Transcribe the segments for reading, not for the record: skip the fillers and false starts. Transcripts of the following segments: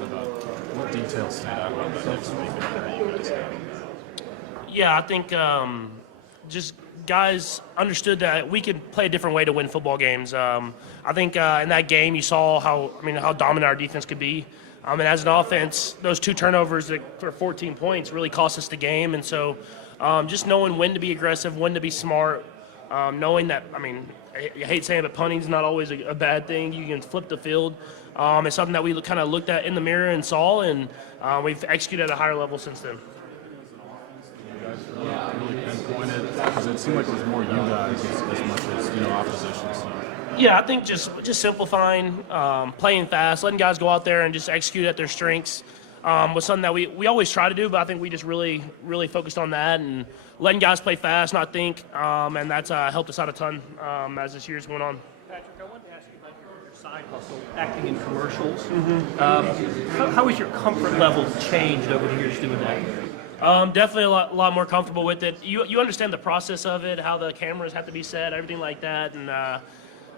that about what details stand out about the next week that you guys have? Yeah, I think just guys understood that we could play a different way to win football games. I think in that game you saw how dominant our defense could be. And as an offense, those 2 turnovers for 14 points really cost us the game. And so just knowing when to be aggressive, when to be smart, knowing that, I hate saying it, but punting's not always a bad thing. You can flip the field. It's something that we kind of looked at in the mirror and saw, and we've executed at a higher level since then. Really pinpointed, because it seemed like it was more you guys as much as opposition. So. Yeah, I think just simplifying, playing fast, letting guys go out there and just execute at their strengths was something that we always try to do, but I think we just really focused on that and letting guys play fast, not think, and that's helped us out a ton as this year's went on. Patrick, I wanted to ask you about your side hustle, acting in commercials. Mm-hmm. How has your comfort level changed over the years doing that? Definitely a lot more comfortable with it. You understand the process of it, how the cameras have to be set, everything like that, and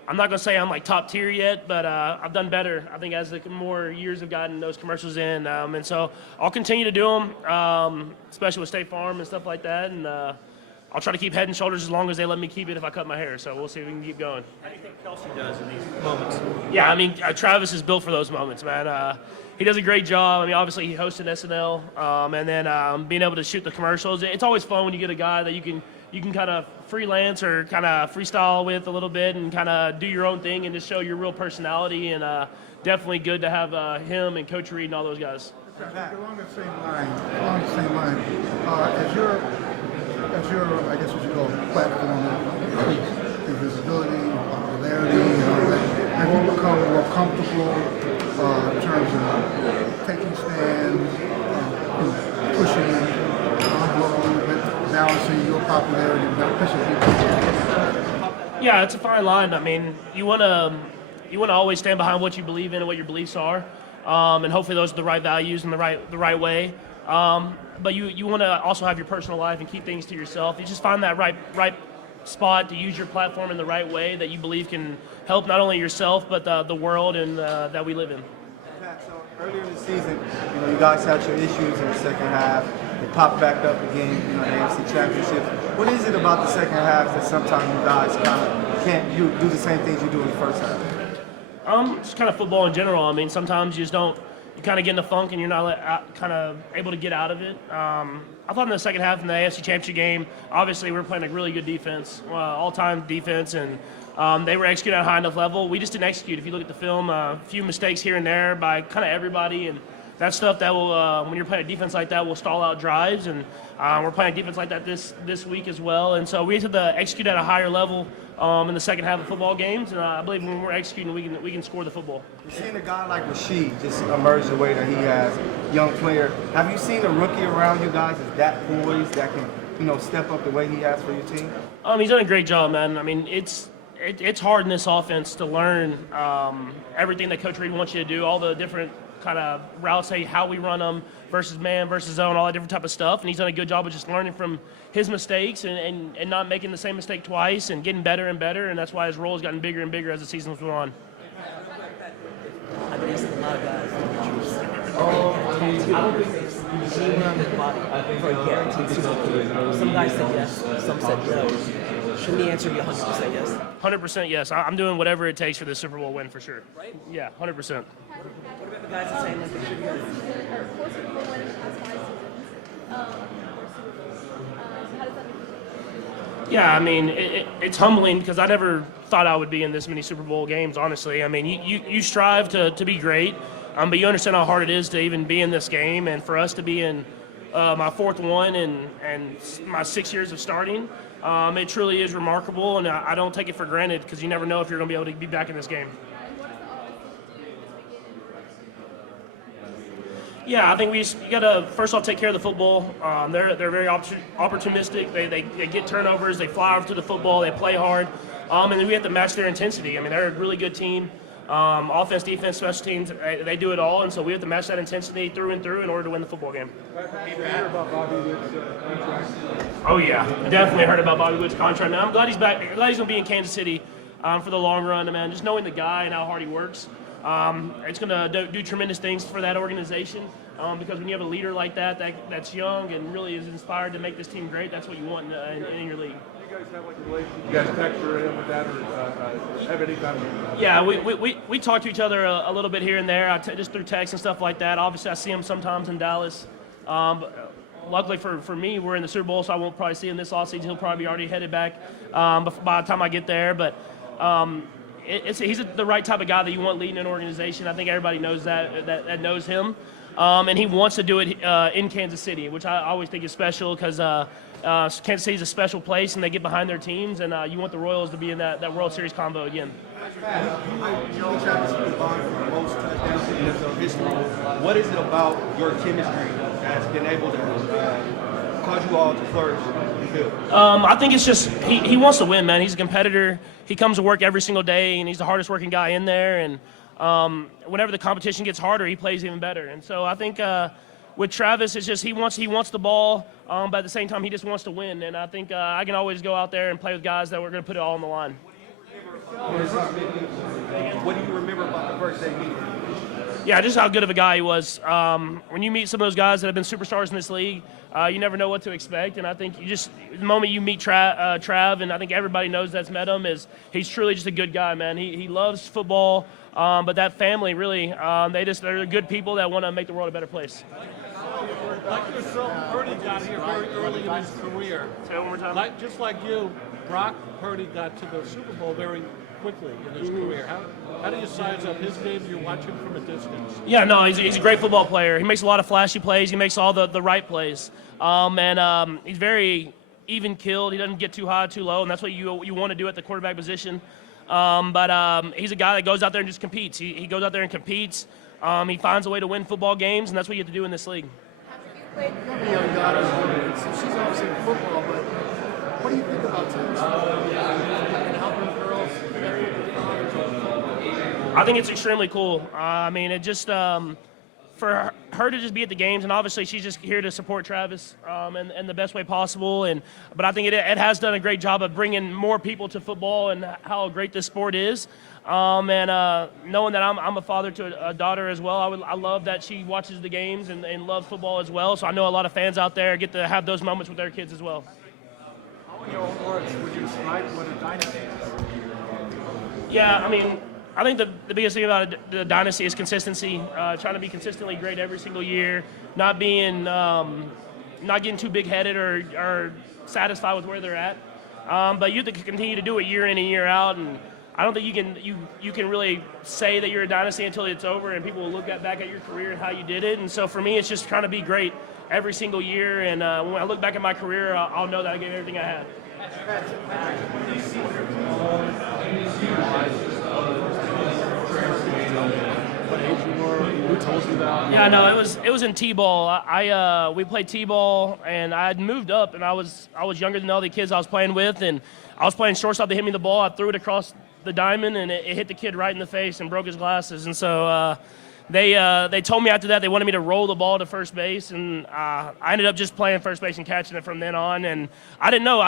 I'm not going to say I'm like top tier yet, but I've done better, I think, as the more years have gotten those commercials in. And so I'll continue to do them, especially with State Farm and stuff like that. And I'll try to keep head and shoulders as long as they let me keep it if I cut my hair. So we'll see if we can keep going. How do you think Kelsey does in these moments? Yeah, Travis is built for those moments, man. He does a great job. Obviously he hosted SNL, and then being able to shoot the commercials. It's always fun when you get a guy that you can kind of freelance or kind of freestyle with a little bit and kind of do your own thing and just show your real personality. And definitely good to have him and Coach Reed and all those guys. Along the same line, as your, I guess what you call platform, the visibility, popularity, and all that, have you become more comfortable in terms of taking stands, pushing envelope, balancing your popularity without pushing people? Yeah, it's a fine line. You want to always stand behind what you believe in and what your beliefs are, and hopefully those are the right values and the right way. But you want to also have your personal life and keep things to yourself. You just find that right spot to use your platform in the right way that you believe can help not only yourself but the world and that we live in. Pat, so earlier in the season, you guys had your issues in the second half. They popped back up again, the AFC Championship. What is it about the second half that sometimes you guys kind of can't do the same things you do in the first half? Just kind of football in general. Sometimes you just don't. You kind of get in the funk and you're not kind of able to get out of it. I thought in the second half in the AFC Championship game, obviously we were playing a really good defense, all-time defense, and they were executing at a high enough level. We just didn't execute. If you look at the film, a few mistakes here and there by kind of everybody, and that's stuff that will, when you're playing a defense like that, will stall out drives, and we're playing a defense like that this week as well. And so we had to execute at a higher level in the second half of football games, and I believe when we're executing, we can score the football. You've seen a guy like Rashid just emerge the way that he has, young player. Have you seen a rookie around you guys that's that poised, that can step up the way he has for your team? He's done a great job, man. It's hard in this offense to learn everything that Coach Reed wants you to do, all the different kind of routes, how we run them versus man versus zone, all that different type of stuff. And he's done a good job of just learning from his mistakes and not making the same mistake twice and getting better and better. And that's why his role has gotten bigger and bigger as the season's gone on. I mean, there's a lot of guys I don't think they've seen around his body for a guaranteed Super Bowl. Some guys said yes, some said no. Should we answer you 100% yes? 100% yes. I'm doing whatever it takes for the Super Bowl win for sure. Right? Yeah, 100%. What about the guys that say like they should go? Four Super Bowl winners in the past 5 seasons. Four Super Bowls. How does that make you feel? Yeah, it's humbling because I never thought I would be in this many Super Bowl games, honestly. You strive to be great, but you understand how hard it is to even be in this game, and for us to be in my 4th one and my 6 years of starting, it truly is remarkable, and I don't take it for granted because you never know if you're going to be able to be back in this game. Yeah, I think you got to first off take care of the football. They're very opportunistic. They get turnovers. They fly over to the football. They play hard, and then we have to match their intensity. They're a really good team. Offense, defense, special teams, they do it all, and so we have to match that intensity through and through in order to win the football game. Oh yeah, definitely heard about Bobby Wood's contract. Man, I'm glad he's back. I'm glad he's going to be in Kansas City for the long run, man. Just knowing the guy and how hard he works. It's going to do tremendous things for that organization because when you have a leader like that's young and really is inspired to make this team great, that's what you want in your league. You guys have like a relationship? You guys text or anything with that, or have any kind of? Yeah, we talk to each other a little bit here and there, just through text and stuff like that. Obviously, I see him sometimes in Dallas. But luckily for me, we're in the Super Bowl, so I won't probably see him this offseason. He'll probably be already headed back by the time I get there. But he's the right type of guy that you want leading an organization. I think everybody knows that knows him. And he wants to do it in Kansas City, which I always think is special because Kansas City is a special place, and they get behind their teams, and you want the Royals to be in that World Series combo again. Travis Bond for the most touchdowns in NFL history. What is it about your chemistry that's been able to cause you all to flourish in the field? I think it's just he wants to win, man. He's a competitor. He comes to work every single day, and he's the hardest working guy in there. And whenever the competition gets harder, he plays even better. And so I think with Travis, it's just he wants the ball, but at the same time, he just wants to win. And I think I can always go out there and play with guys that we're going to put it all on the line. What do you remember about the first day meeting? Yeah, just how good of a guy he was. When you meet some of those guys that have been superstars in this league, you never know what to expect. And I think the moment you meet Trav, and I think everybody knows that's met him, is he's truly just a good guy, man. He loves football, but that family really, they're good people that want to make the world a better place. Like yourself, Purdy got here very early in his career. Say it one more time. Just like you, Brock Purdy got to the Super Bowl very quickly in his career. How do you size up his game? You're watching from a distance. Yeah, no, he's a great football player. He makes a lot of flashy plays. He makes all the right plays. He's very even-keeled. He doesn't get too high, too low, and that's what you want to do at the quarterback position. But he's a guy that goes out there and just competes. He goes out there and competes. He finds a way to win football games, and that's what you have to do in this league. You have a young daughter, so she's obviously in football, but what do you think about tennis and helping girls connect with their fathers? I think it's extremely cool. It just for her to just be at the games, and obviously she's just here to support Travis in the best way possible. But I think it has done a great job of bringing more people to football and how great this sport is. Knowing that I'm a father to a daughter as well, I love that she watches the games and loves football as well. So I know a lot of fans out there get to have those moments with their kids as well. How in your own words would you describe what a dynasty is? Yeah, I think the biggest thing about the dynasty is consistency. Trying to be consistently great every single year, not getting too big-headed or satisfied with where they're at. But you have to continue to do it year in and year out, and I don't think you can really say that you're a dynasty until it's over and people will look back at your career and how you did it. And so for me, it's just trying to be great every single year. And when I look back at my career, I'll know that I gave everything I had. What age you were? Who told you that? Yeah, no, it was in T-ball. We played T-ball, and I had moved up, and I was younger than all the kids I was playing with, and I was playing shortstop. They hit me the ball. I threw it across the diamond, and it hit the kid right in the face and broke his glasses. And so they told me after that they wanted me to roll the ball to first base, and I ended up just playing first base and catching it from then on. And I didn't know.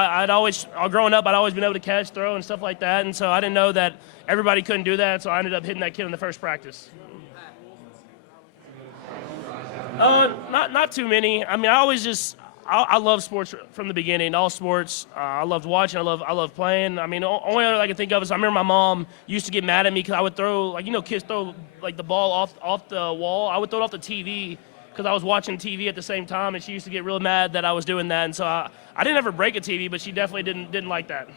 Growing up, I'd always been able to catch, throw, and stuff like that. And so I didn't know that everybody couldn't do that. So I ended up hitting that kid in the first practice. Not too many. I love sports from the beginning. All sports. I loved watching. I love playing. Only other I can think of is I remember my mom used to get mad at me because I would throw, kids throw the ball off the wall. I would throw it off the TV because I was watching TV at the same time, and she used to get real mad that I was doing that. And so I didn't ever break a TV, but she definitely didn't like that.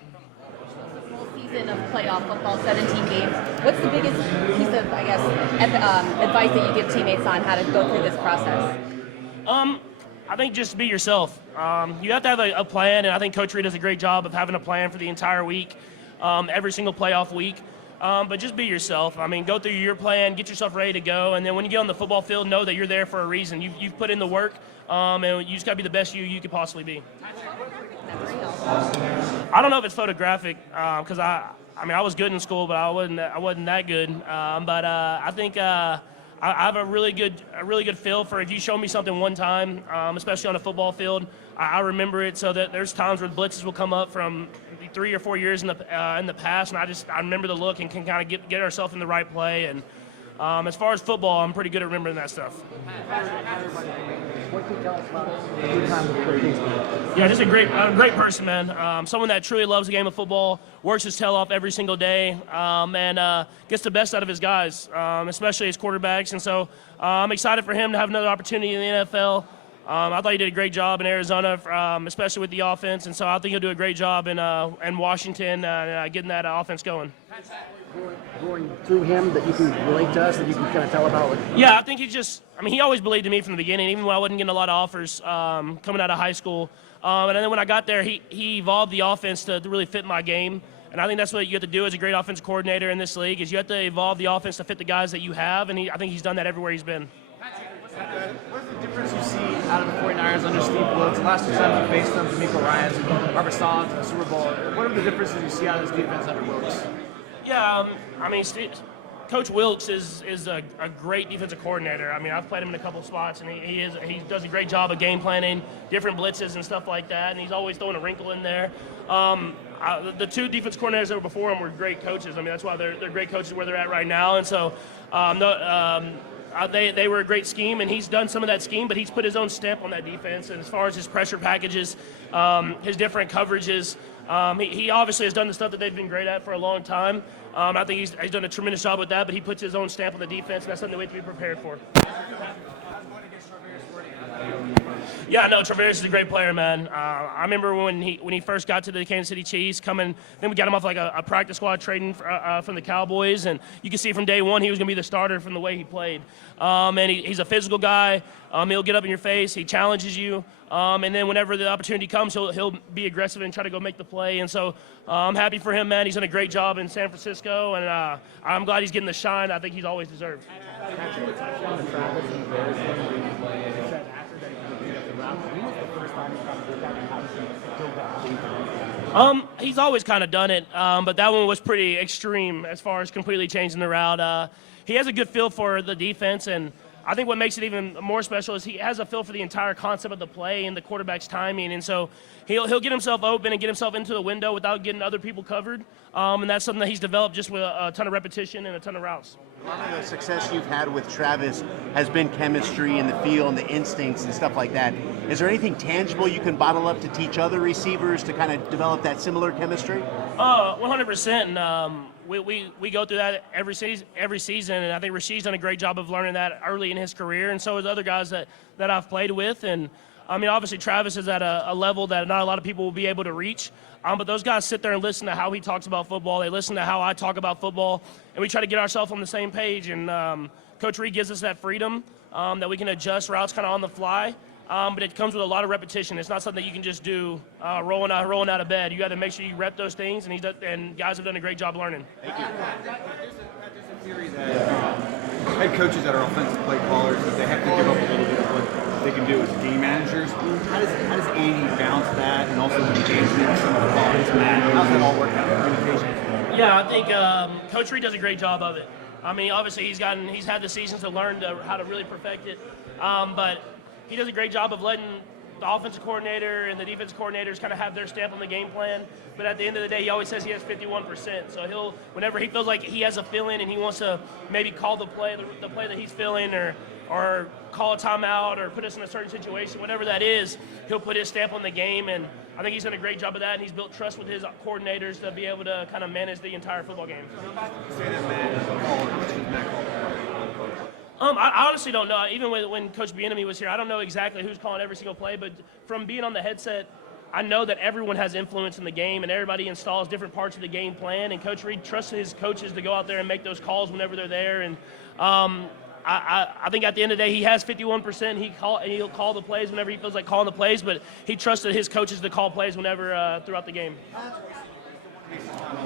Full season of playoff football, 17 games. What's the biggest piece of, advice that you give teammates on how to go through this process? I think just be yourself. You have to have a plan, and I think Coach Reed does a great job of having a plan for the entire week, every single playoff week. But just be yourself. Go through your plan, get yourself ready to go, and then when you get on the football field, know that you're there for a reason. You've put in the work, and you just got to be the best you could possibly be. I don't know if it's photographic, because I was good in school, but I wasn't that good. But I think I have a really good feel for if you show me something one time, especially on a football field, I remember it. So that there's times where blitzes will come up from 3 or 4 years in the past, and I remember the look and can kind of get ourselves in the right play. And As far as football, I'm pretty good at remembering that stuff. What can you tell us about a good time with Coach Mahomes? Yeah, just a great person, man. Someone that truly loves the game of football, works his tail off every single day, and gets the best out of his guys, especially his quarterbacks. And so I'm excited for him to have another opportunity in the NFL. I thought he did a great job in Arizona, especially with the offense, and so I think he'll do a great job in Washington, getting that offense going. Going through him that you can relate to us, that you can kind of tell about? Yeah, I think he always believed in me from the beginning, even when I wasn't getting a lot of offers coming out of high school. And then when I got there, he evolved the offense to really fit my game. And I think that's what you have to do as a great offensive coordinator in this league, is you have to evolve the offense to fit the guys that you have, and I think he's done that everywhere he's been. What's the difference you see out of the 49ers under Steve Wilkes? The last two times you faced them, D'Amico Ryans and Arbasson to the Super Bowl. What are the differences you see out of this defense under Wilkes? Yeah, Coach Wilkes is a great defensive coordinator. I mean, I've played him in a couple spots, and he does a great job of game planning, different blitzes and stuff like that, and he's always throwing a wrinkle in there. The two defense coordinators that were before him were great coaches. I mean, that's why they're great coaches where they're at right now, and so they were a great scheme, and he's done some of that scheme, but he's put his own stamp on that defense. And as far as his pressure packages, his different coverages, he obviously has done the stuff that they've been great at for a long time. I think he's done a tremendous job with that, but he puts his own stamp on the defense, and that's something we have to be prepared for. Yeah, no, Traveris is a great player, man. I remember when he first got to the Kansas City Chiefs, then we got him off like a practice squad trading from the Cowboys, and you can see from day one he was going to be the starter from the way he played. And he's a physical guy. He'll get up in your face. He challenges you. And then whenever the opportunity comes, he'll be aggressive and try to go make the play. And so I'm happy for him, man. He's done a great job in San Francisco, and I'm glad he's getting the shine I think he's always deserved. He's always kind of done it, but that one was pretty extreme as far as completely changing the route. He has a good feel for the defense, and I think what makes it even more special is he has a feel for the entire concept of the play and the quarterback's timing, and so he'll get himself open and get himself into the window without getting other people covered, and that's something that he's developed just with a ton of repetition and a ton of routes. A lot of the success you've had with Travis has been chemistry and the feel and the instincts and stuff like that. Is there anything tangible you can bottle up to teach other receivers to kind of develop that similar chemistry? 100%. And, we go through that every season, and I think Rashid's done a great job of learning that early in his career, and so has other guys that I've played with. And I mean, obviously Travis is at a level that not a lot of people will be able to reach, but those guys sit there and listen to how he talks about football. They listen to how I talk about football, and we try to get ourselves on the same page. And Coach Reed gives us that freedom that we can adjust routes kind of on the fly. But it comes with a lot of repetition. It's not something that you can just do rolling out of bed. You got to make sure you rep those things, and guys have done a great job learning. Thank you. There's a theory that head coaches that are offensive play callers, that they have to give up a little bit of what they can do as game managers. How does Andy balance that, and also the engagement of some of the qualities, Matt? How's that all work out? Communication. Yeah, I think Coach Reed does a great job of it. I mean, obviously he's had the seasons to learn how to really perfect it, but he does a great job of letting the offensive coordinator and the defensive coordinators kind of have their stamp on the game plan. But at the end of the day, he always says he has 51%. So whenever he feels like he has a feeling and he wants to maybe call the play that he's feeling, or call a timeout or put us in a certain situation, whatever that is, he'll put his stamp on the game. And I think he's done a great job of that, and he's built trust with his coordinators to be able to kind of manage the entire football game. Say that Matt is a caller. How much does Matt call? I honestly don't know. Even when Coach Bieniemy was here, I don't know exactly who's calling every single play, but from being on the headset, I know that everyone has influence in the game, and everybody installs different parts of the game plan, and Coach Reed trusts his coaches to go out there and make those calls whenever they're there. And I think at the end of the day, he has 51%. He'll call the plays whenever he feels like calling the plays, but he trusted his coaches to call plays whenever throughout the game.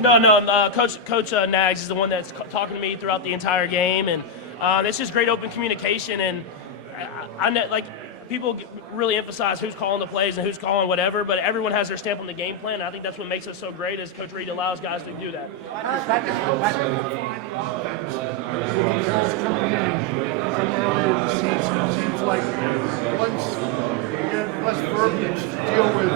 No, Coach Nags is the one that's talking to me throughout the entire game, and it's just great open communication. And I know, like, people really emphasize who's calling the plays and who's calling whatever, but everyone has their stamp on the game plan. And I think that's what makes us so great, is Coach Reed allows guys to do that. Seems like once you get less verbiage to deal with,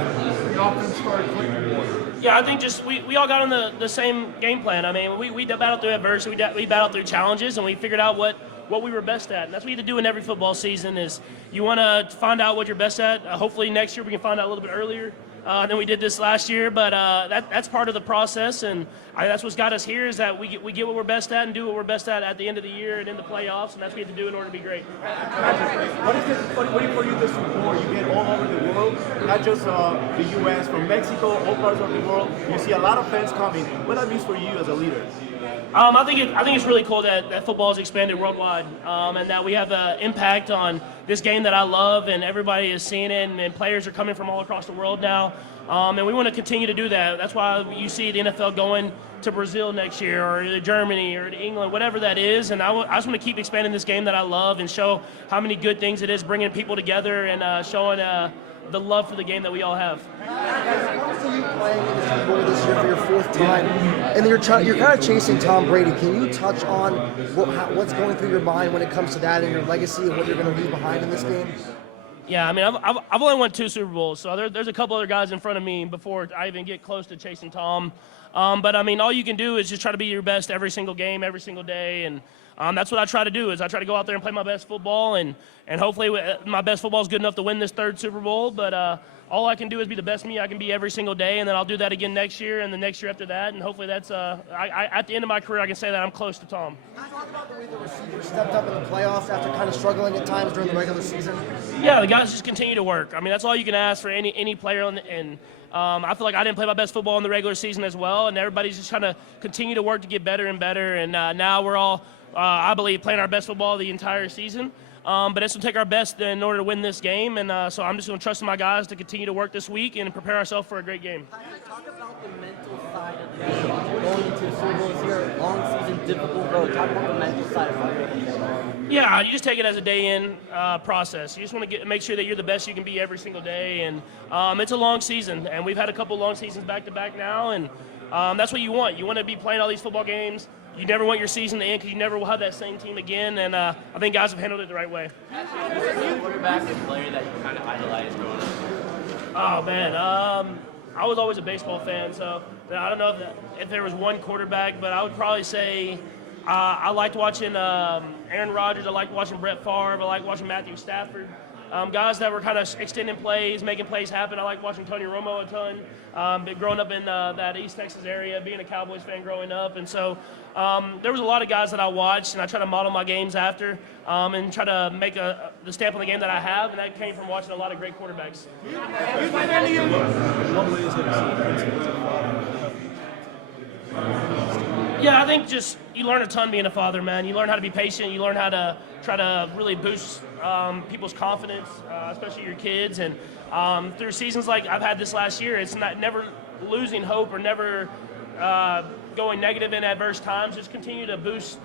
the offense started clicking more. Yeah, I think just we all got on the same game plan. I mean, we battled through adversity, we battled through challenges, and we figured out what we were best at. And that's what you have to do in every football season is you want to find out what you're best at. Hopefully next year we can find out a little bit earlier than we did this last year, but that's part of the process, and that's what's got us here is that we get what we're best at and do what we're best at the end of the year and in the playoffs, and that's what we have to do in order to be great. What is it for you this support? You get all over the world, not just the U.S., from Mexico, all parts of the world. You see a lot of fans coming. What that means for you as a leader? I think it's really cool that football has expanded worldwide, and that we have an impact on this game that I love, and everybody is seeing it, and players are coming from all across the world now, and we want to continue to do that. That's why you see the NFL going to Brazil next year, or to Germany, or to England, whatever that is, and I just want to keep expanding this game that I love and show how many good things it is, bringing people together and showing the love for the game that we all have. Obviously, you playing in the Super Bowl this year for your fourth time, and you're kind of chasing Tom Brady. Can you touch on what's going through your mind when it comes to that and your legacy and what you're going to leave behind in this game? Yeah, I mean, I've only won 2 Super Bowls, so there's a couple other guys in front of me before I even get close to chasing Tom. But I mean, all you can do is just try to be your best every single game, every single day, and that's what I try to do. Is I try to go out there and play my best football, and hopefully my best football is good enough to win this 3rd Super Bowl. But all I can do is be the best me I can be every single day, and then I'll do that again next year and the next year after that, and hopefully that's at the end of my career I can say that I'm close to Tom. Can you talk about the way the receivers stepped up in the playoffs after kind of struggling at times during the regular season? Yeah, the guys just continue to work. I mean, that's all you can ask for any player, and I feel like I didn't play my best football in the regular season as well, and everybody's just trying to continue to work to get better and better, and now we're all, I believe, playing our best football the entire season. But it's going to take our best in order to win this game, and so I'm just going to trust in my guys to continue to work this week and prepare ourselves for a great game. Talk about the mental side of the game. Going into the Super Bowl this year, long season, difficult road. Talk about the mental side of it. Yeah, you just take it as a day-in process. You just want to make sure that you're the best you can be every single day, and it's a long season, and we've had a couple long seasons back-to-back now, and that's what you want. You want to be playing all these football games. You never want your season to end because you never will have that same team again, and I think guys have handled it the right way. Quarterback and player that you kind of idolized growing up? Oh, man. I was always a baseball fan, so I don't know if there was one quarterback, but I would probably say I liked watching Aaron Rodgers. I liked watching Brett Favre. I liked watching Matthew Stafford. Guys that were kind of extending plays, making plays happen. I like watching Tony Romo a ton. But growing up in that East Texas area, being a Cowboys fan growing up, and so there was a lot of guys that I watched, and I try to model my games after, and try to make the stamp on the game that I have, and that came from watching a lot of great quarterbacks. Yeah, I think just you learn a ton being a father, man. You learn how to be patient. You learn how to try to really boost people's confidence, especially your kids. And through seasons like I've had this last year, it's never losing hope or never going negative in adverse times. Just continue to boost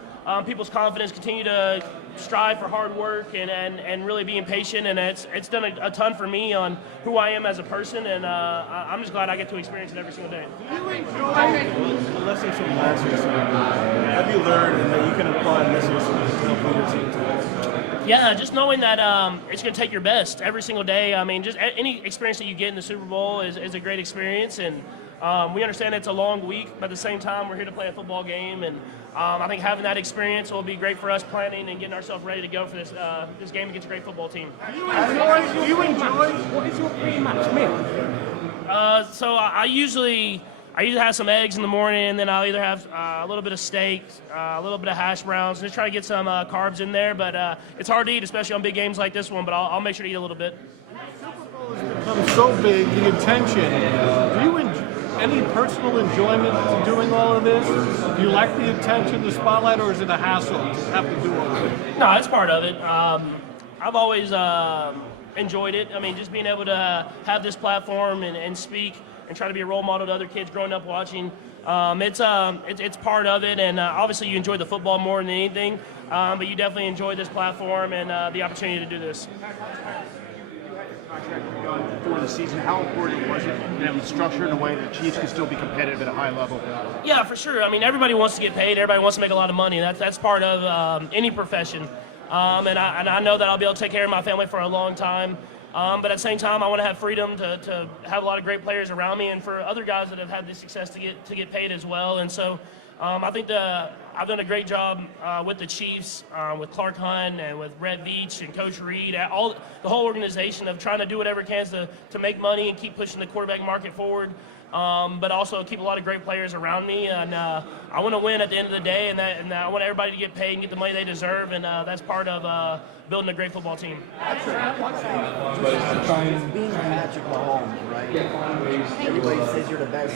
people's confidence, continue to strive for hard work and really being patient. And it's done a ton for me on who I am as a person. And I'm just glad I get to experience it every single day. Do you enjoy the lessons from last year's season? Have you learned and that you can apply in this year's season to help your team to Yeah, just knowing that it's going to take your best every single day. I mean, just any experience that you get in the Super Bowl is a great experience, and we understand it's a long week, but at the same time, we're here to play a football game, and I think having that experience will be great for us planning and getting ourselves ready to go for this game against a great football team. Do you enjoy what is your pre-match meal? So I usually have some eggs in the morning, and then I'll either have a little bit of steak, a little bit of hash browns, just try to get some carbs in there. But it's hard to eat, especially on big games like this one, but I'll make sure to eat a little bit. Super Bowl has become so big, the attention. Do you enjoy any personal enjoyment to doing all of this? Do you like the attention, the spotlight, or is it a hassle to have to do all of it? No, it's part of it. I've always enjoyed it. I mean, just being able to have this platform and speak and try to be a role model to other kids growing up watching. It's part of it, and obviously you enjoy the football more than anything, but you definitely enjoy this platform and the opportunity to do this. During the season, how important was it to have it structured in a way that Chiefs can still be competitive at a high level? Yeah, for sure. I mean, everybody wants to get paid. Everybody wants to make a lot of money. That's part of any profession. And I know that I'll be able to take care of my family for a long time. But at the same time, I want to have freedom to have a lot of great players around me, and for other guys that have had the success to get paid as well. And so I think I've done a great job with the Chiefs, with Clark Hunt and with Red Veach and Coach Reed, the whole organization of trying to do whatever it can to make money and keep pushing the quarterback market forward. But also keep a lot of great players around me, and I want to win at the end of the day, and I want everybody to get paid and get the money they deserve, and that's part of building a great football team. Being Patrick Mahomes, right? Everybody says you're the best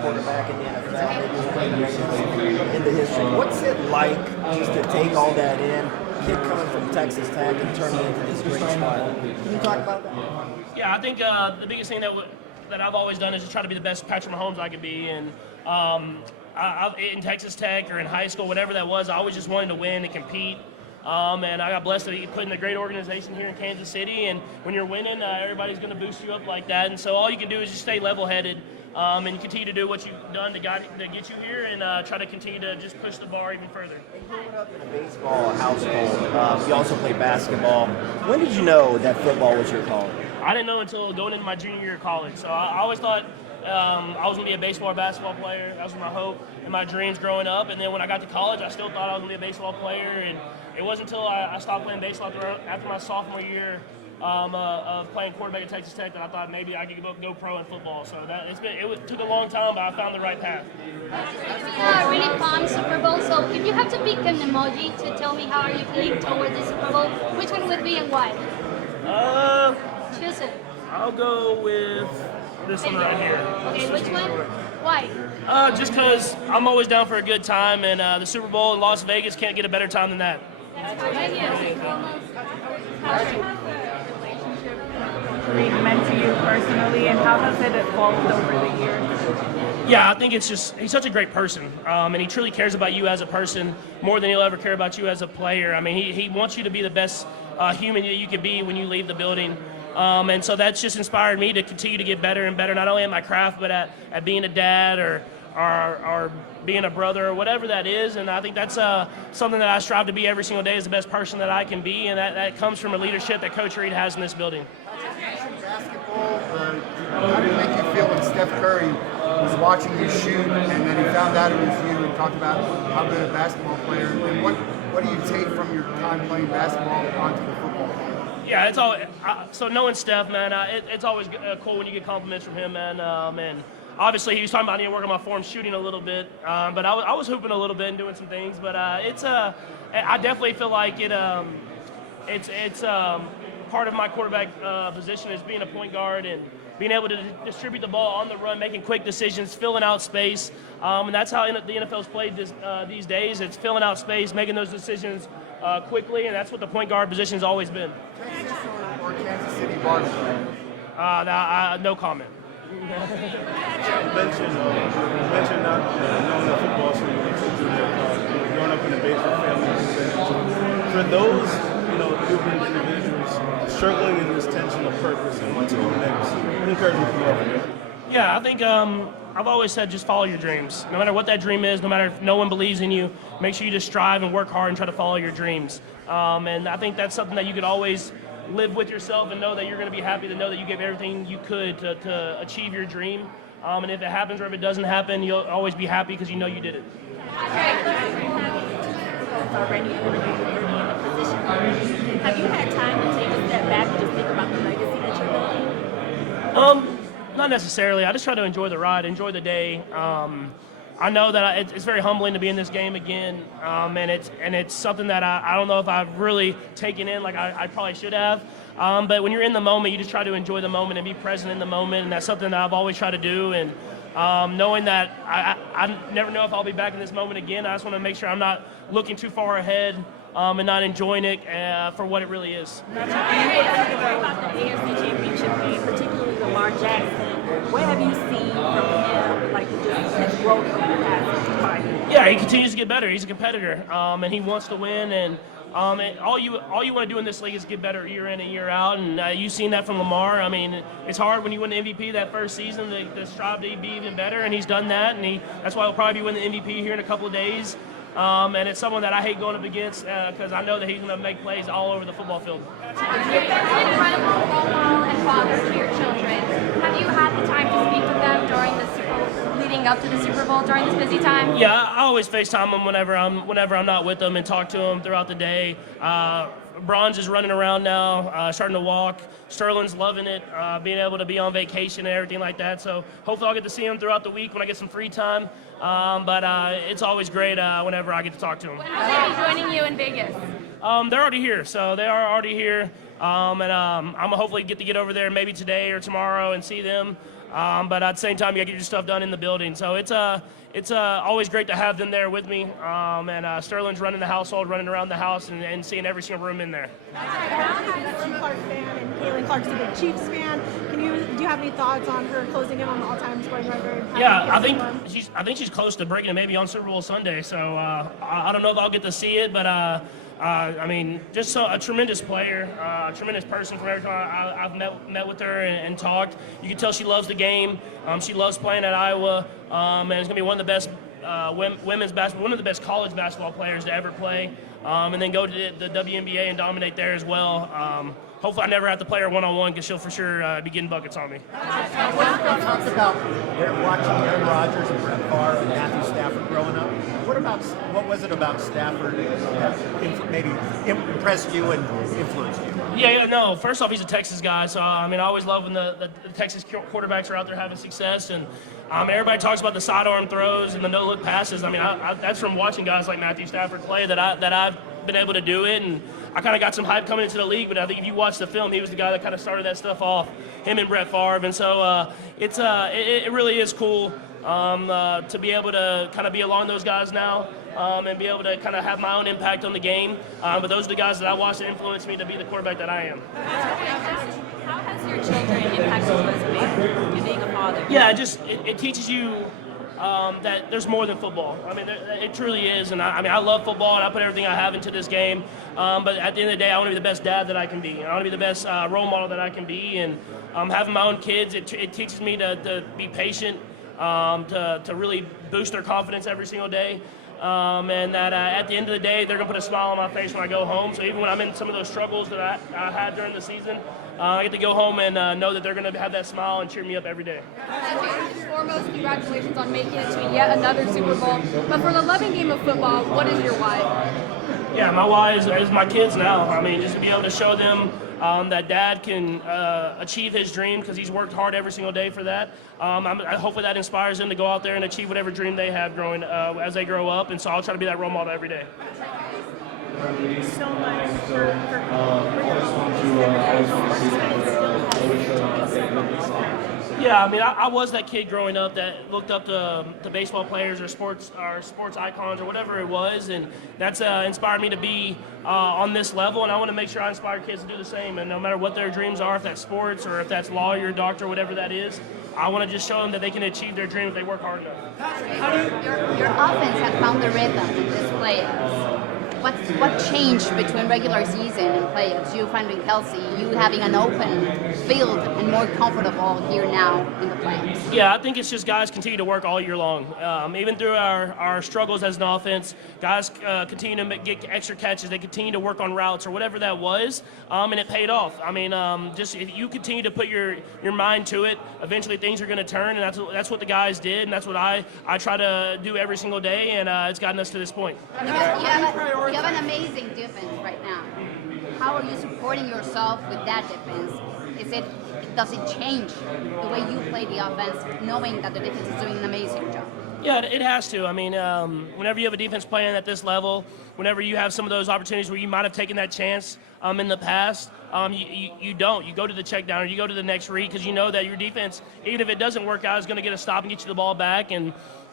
quarterback in the NFL in the history. What's it like just to take all that in, kid coming from Texas Tech and turning it into this great squad? Can you talk about that? Yeah, I think the biggest thing that I've always done is just try to be the best Patrick Mahomes I could be, and in Texas Tech or in high school, whatever that was, I always just wanted to win and compete. And I got blessed to be put in a great organization here in Kansas City. And when you're winning, everybody's going to boost you up like that. And so all you can do is just stay level-headed and continue to do what you've done to get you here, and try to continue to just push the bar even further. Growing up in a baseball household, you also played basketball. When did you know that football was your calling? I didn't know until going into my junior year of college. So I always thought I was going to be a baseball or basketball player. That was my hope and my dreams growing up. And then when I got to college, I still thought I was going to be a baseball player. And it wasn't until I stopped playing baseball after my sophomore year of playing quarterback at Texas Tech that I thought maybe I could go pro in football. So it took a long time, but I found the right path. Yeah, really fun Super Bowl. So if you have to pick an emoji to tell me how are you feeling towards the Super Bowl, which one would be and why? Choose it. I'll go with this one right here. Okay, which one? Why? Just because I'm always down for a good time, and the Super Bowl in Las Vegas can't get a better time than that. Reed meant to you personally, and how has it evolved over the years? Yeah, I think it's just he's such a great person, and he truly cares about you as a person more than he'll ever care about you as a player. I mean, he wants you to be the best human that you can be when you leave the building. And so that's just inspired me to continue to get better and better, not only at my craft, but at being a dad or being a brother or whatever that is. And I think that's something that I strive to be every single day, is the best person that I can be, and that comes from a leadership that Coach Reed has in this building. Basketball, how did it make you feel when Steph Curry was watching you shoot and then he found out it was you and talked about how good a basketball player, and what do you take from your time playing basketball onto the football field? Yeah, it's all. So knowing Steph, man, it's always cool when you get compliments from him, man. And obviously, he was talking about I need to work on my form shooting a little bit, but I was hooping a little bit and doing some things. But I definitely feel like it's part of my quarterback position is being a point guard and being able to distribute the ball on the run, making quick decisions, filling out space, and that's how the NFL's played these days. It's filling out space, making those decisions quickly, and that's what the point guard position has always been. Texas or Kansas City barbecue? No comment. You mentioned not knowing the football, so you went to growing up in a baseball family. For those, different individuals struggling in this tension of purpose and what to do next, what encouragement can you offer? Yeah, I think I've always said just follow your dreams. No matter what that dream is, no matter if no one believes in you, make sure you just strive and work hard and try to follow your dreams. And I think that's something that you could always live with yourself and know that you're going to be happy to know that you gave everything you could to achieve your dream. And if it happens or if it doesn't happen, you'll always be happy because you know you did it. Have you had time to take a step back and just think about the legacy that you're building? Not necessarily. I just try to enjoy the ride, enjoy the day. I know that it's very humbling to be in this game again, and it's something that I don't know if I've really taken in like I probably should have. But when you're in the moment, you just try to enjoy the moment and be present in the moment, and that's something that I've always tried to do. And knowing that I never know if I'll be back in this moment again, I just want to make sure I'm not looking too far ahead and not enjoying it for what it really is. About the AFC Championship game, particularly Lamar Jackson. What have you seen from him, like just his growth over the past 5 years? Yeah, he continues to get better. He's a competitor, and he wants to win. And all you want to do in this league is get better year in and year out. And you've seen that from Lamar. I mean, it's hard when you win the MVP that first season to strive to be even better, and he's done that. And that's why he'll probably be winning the MVP here in a couple of days. and it's someone that I hate going up against because I know that he's going to make plays all over the football field. You're an incredible role model and father to your children. Have you had the time to speak with them during the Super Bowl, leading up to the Super Bowl during this busy time? Yeah, I always FaceTime them whenever I'm not with them and talk to them throughout the day. Bronze is running around now, starting to walk. Sterling's loving it, being able to be on vacation and everything like that. So hopefully I'll get to see him throughout the week when I get some free time. But it's always great whenever I get to talk to them. When will they be joining you in Vegas? They're already here, so they are already here. I'm gonna hopefully get over there maybe today or tomorrow and see them. But at the same time, you gotta get your stuff done in the building. So it's always great to have them there with me. And Sterling's running the household, running around the house, and seeing every single room in there. I'm a Tim Clark fan, and Caitlin Clark's a big Chiefs fan. Do you have any thoughts on her closing in on the all-time scoring record? Yeah, I think she's close to breaking it, maybe on Super Bowl Sunday. So I don't know if I'll get to see it, but I mean, just a tremendous player, a tremendous person. From every time I've met with her and talked, you can tell she loves the game. She loves playing at Iowa, and it's gonna be one of the best women's basketball, one of the best college basketball players to ever play, and then go to the WNBA and dominate there as well. Hopefully, I never have to play her one-on-one because she'll for sure be getting buckets on me. Talked about watching Aaron Rodgers and Brett Favre and Matthew Stafford growing up. What was it about Stafford that maybe impressed you and influenced you? Yeah, no. First off, he's a Texas guy, so I mean, I always love when the Texas quarterbacks are out there having success, and everybody talks about the sidearm throws and the no-look passes. I mean, that's from watching guys like Matthew Stafford play that I've been able to do it, and I kind of got some hype coming into the league. But I think if you watch the film, he was the guy that kind of started that stuff off, him and Brett Favre, and so it really is cool to be able to kind of be along those guys now. And be able to kind of have my own impact on the game. But those are the guys that I watched that influenced me to be the quarterback that I am. How has your children impacted you as being a father? Yeah, it teaches you that there's more than football. I mean, it truly is. And I love football, and I put everything I have into this game. But at the end of the day, I want to be the best dad that I can be. I want to be the best role model that I can be. And having my own kids, it teaches me to be patient, to really boost their confidence every single day. And that at the end of the day, they're going to put a smile on my face when I go home. So even when I'm in some of those struggles that I had during the season, I get to go home and know that they're going to have that smile and cheer me up every day. First and foremost, congratulations on making it to yet another Super Bowl. But for the loving game of football, what is your why? Yeah, my why is my kids now. I mean, just to be able to show them that dad can achieve his dream because he's worked hard every single day for that. Hopefully that inspires them to go out there and achieve whatever dream they have growing as they grow up. And so I'll try to be that role model every day. So much for Yeah, I mean, I was that kid growing up that looked up to baseball players or sports icons or whatever it was, and that's inspired me to be on this level, and I want to make sure I inspire kids to do the same. And no matter what their dreams are, if that's sports or if that's lawyer, doctor, whatever that is, I want to just show them that they can achieve their dreams if they work hard enough. Your offense had found the rhythm in this playoffs. What changed between regular season and playoffs? You finding healthy, you having an open field and more comfortable here now in the playoffs. Yeah, I think it's just guys continue to work all year long. Even through our struggles as an offense, guys continue to get extra catches. They continue to work on routes or whatever that was, and it paid off. I mean, just if you continue to put your mind to it, eventually things are going to turn, and that's what the guys did, and that's what I try to do every single day, and it's gotten us to this point. You have an amazing defense right now. How are you supporting yourself with that defense? Does it change the way you play the offense, knowing that the defense is doing an amazing job? Yeah, it has to. I mean, whenever you have a defense playing at this level, whenever you have some of those opportunities where you might have taken that chance in the past, you don't. You go to the check down or you go to the next read because you know that your defense, even if it doesn't work out, is going to get a stop and get you the ball back. And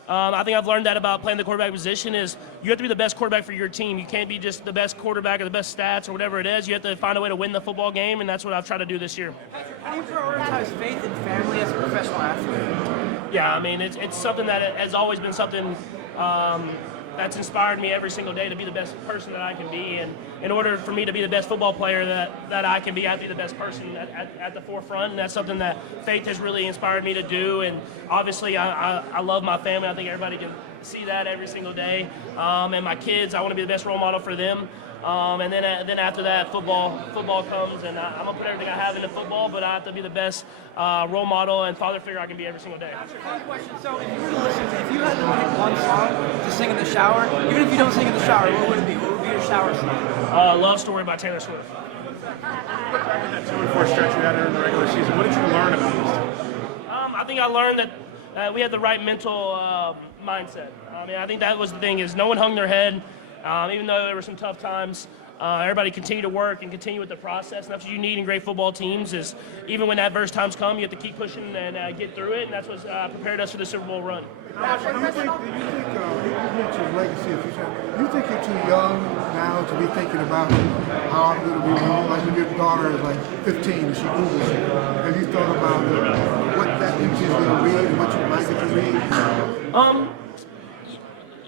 I think I've learned that about playing the quarterback position is you have to be the best quarterback for your team. You can't be just the best quarterback or the best stats or whatever it is. You have to find a way to win the football game, and that's what I've tried to do this year. How do you prioritize faith and family as a professional athlete? Yeah, I mean, it's something that has always been something that's inspired me every single day to be the best person that I can be. And in order for me to be the best football player that I can be, I have to be the best person at the forefront. And that's something that faith has really inspired me to do. And obviously, I love my family. I think everybody can see that every single day. And my kids, I want to be the best role model for them. And then after that, football comes, and I'm gonna put everything I have into football. But I have to be the best role model and father figure I can be every single day. So if you were to listen, if you had to pick one song to sing in the shower, even if you don't sing in the shower, what would it be? What would be your shower song? Love Story by Taylor Swift. That 2-4 stretch you had during the regular season, what did you learn about this team? I think I learned that we had the right mental mindset. I mean, I think that was the thing, is no one hung their head, even though there were some tough times. Everybody continued to work and continue with the process. And that's what you need in great football teams, is even when adverse times come, you have to keep pushing and get through it. And that's what prepared us for the Super Bowl run. You mentioned legacy. You think you're too young now to be thinking about how I'm going to be known? Like when your daughter is like 15 and she Googles it. Have you thought about what that means she's going to read and what you'd like it to read?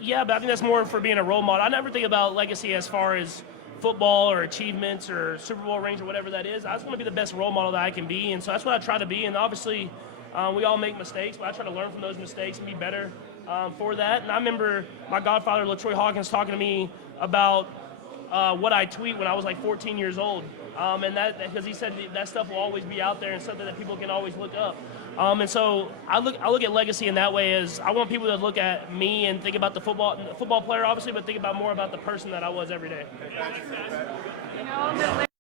Yeah, but I think that's more for being a role model. I never think about legacy as far as football or achievements or Super Bowl rings or whatever that is. I just want to be the best role model that I can be, and so that's what I try to be. And obviously, we all make mistakes, but I try to learn from those mistakes and be better for that. And I remember my godfather, LaTroy Hawkins, talking to me about what I tweet when I was like 14 years old. And that, because he said that stuff will always be out there and something that people can always look up. And so I look at legacy in that way, as I want people to look at me and think about the football player, obviously, but think about more about the person that I was every day.